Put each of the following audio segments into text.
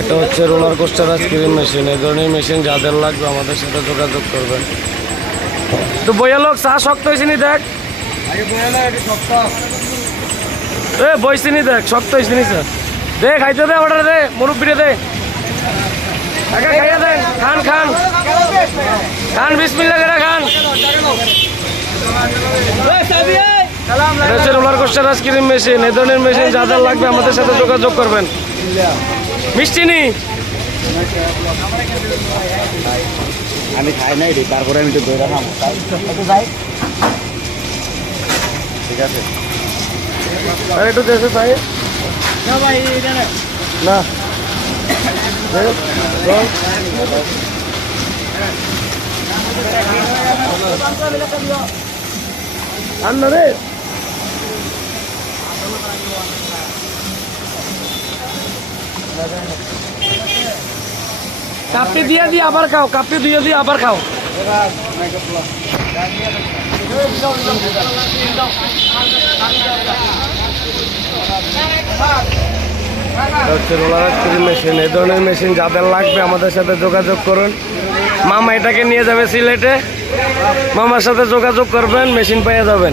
এটা হচ্ছে roller coaster ice cream machine. এই ধরনের মেশিন যাদের লাগবে আমাদের সাথে যোগাযোগ করবেন। তো বইয়া লোক, চা শক্ত হয়েছে নি দেখ? এ, বইছি নি দেখ, শক্ত হয়েছে নি স্যার দে, খাইতে দে, অর্ডার দে, মুরব্বিরে দে। কাকা খাইয়া খান খান। খান বিসমিল্লা করে খান। এটা হচ্ছে roller coaster ice cream machine এ ধরনের মেশিন যা যা লাগবে আমাদের সাথে যোগাযোগ করবেন। মিষ্টি নি? আমি খাই নাই রে তারপরে আমি তো দৌড়া খাব ঠিক আছে। একটু দেশে তাই না। আন না। রে। কাপড়ি দিয়ে দিয়ে আবার খাও কাপড়ি দিয়ে দিয়ে আবার খাও। মেশিন এই ধরনের মেশিন যাদের লাগবে আমাদের সাথে যোগাযোগ করুন। মামা এটাকে নিয়ে যাবে সিলেটে। মামার সাথে যোগাযোগ করবেন মেশিন পেয়ে যাবেন।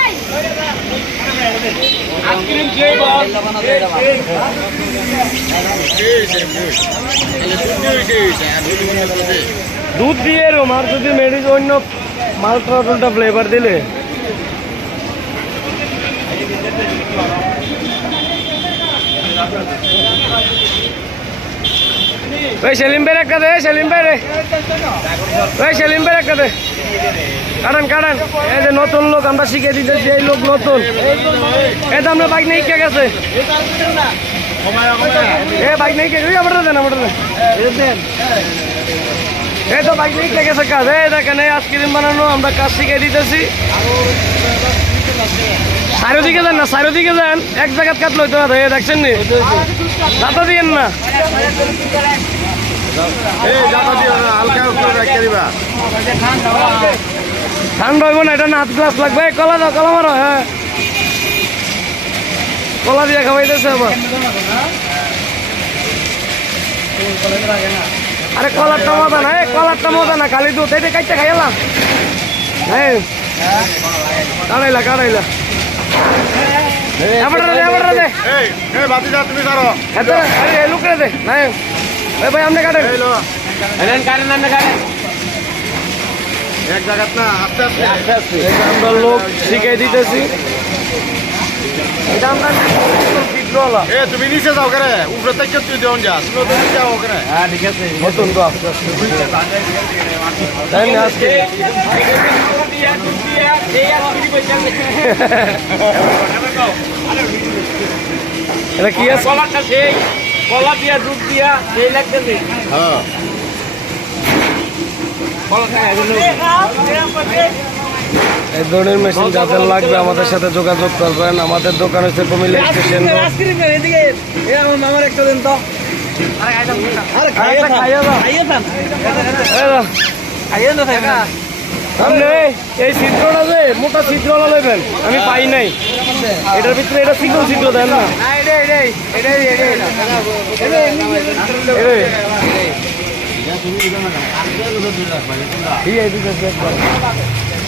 দুধ দিয়ে এরম আর যদি মেডিস অন্য মালটা টুলটা ফ্লেভার দিলে। ওই সেলিম ভাইয়ের একটা দে, সেলিম ভাই রে। ওই সেলিম ভাইয়ের একটা দে। কাটান কাটান এই যে নতুন লোক আমরা শিখে দিতেছি এই লোক নতুন। এই তো আমরা বাইক নিয়ে কে গেছে? এ বাইক নিয়ে কে আমার দেন আমার দেন। এই তো বাইক নিয়ে কে গেছে কাজ? এই দেখেন, এই আইসক্রিম বানানো, আমরা কাজ শিখে দিতেছি। চারিদিকে যান না, চারিদিকে যান। এক জায়গাত কাটলো হইতে পারে দেখছেন নি? দাঁতা দিয়েন না। ঠান্ডা হইব না এটা না হাত গ্লাস লাগবে কলা দাও কলা মারো হ্যাঁ কলা দিয়ে খাওয়াইতেছে আবার আরে কলারটা মজা না এই কলারটা মজা না খালি দুধ এই কাইতে খাইলাম হ্যাঁ কাড়াইলা কাড়াইলা এবার দে এবার দে তুমি ধরো এত আরে এই লুকরে দে এই ভাই আপনি কাটেন। কারেন্ট আপনি কারেন্ট এক জায়গাত না আস্তে আস্তে। আস্তে আস্তে। এটা আমরা লোক শিখাই দিতেছি। এটা আমরা এ তুমি নিচে যাও করে উপরে থেকে তুই দেন যা স্লো তো যাও করে। হ্যাঁ ঠিক আছে। নতুন তো আস্তে আস্তে। তাই না আজকে। এটা কি আছে? কলা দিয়া দুধ দিয়া সেই হ্যাঁ। এই ধরনের মেশিন যাদের লাগবে আমাদের সাথে যোগাযোগ করবেন। আমাদের দোকান হচ্ছে কুমিল্লা স্টেশন আমার একটা দিন তো। আরে খাইয়ে দাও। খাইয়ে দাও। খাইয়ে দাও থাকবে সামনে এই চিত্রটা যে মোটা চিত্রটা নেবেন আমি পাই নাই এটার ভিতরে এটা সিঙ্গল চিত্র দেন না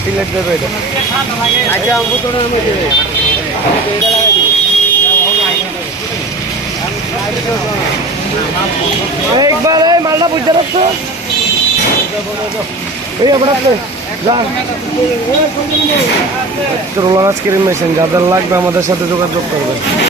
ঠিক আছে আচ্ছা বোতলের মধ্যে এই একবার এই মালটা বুঝতে পারছ রোলার আইসক্রিম মেশিন যাদের লাগবে আমাদের সাথে যোগাযোগ করবেন।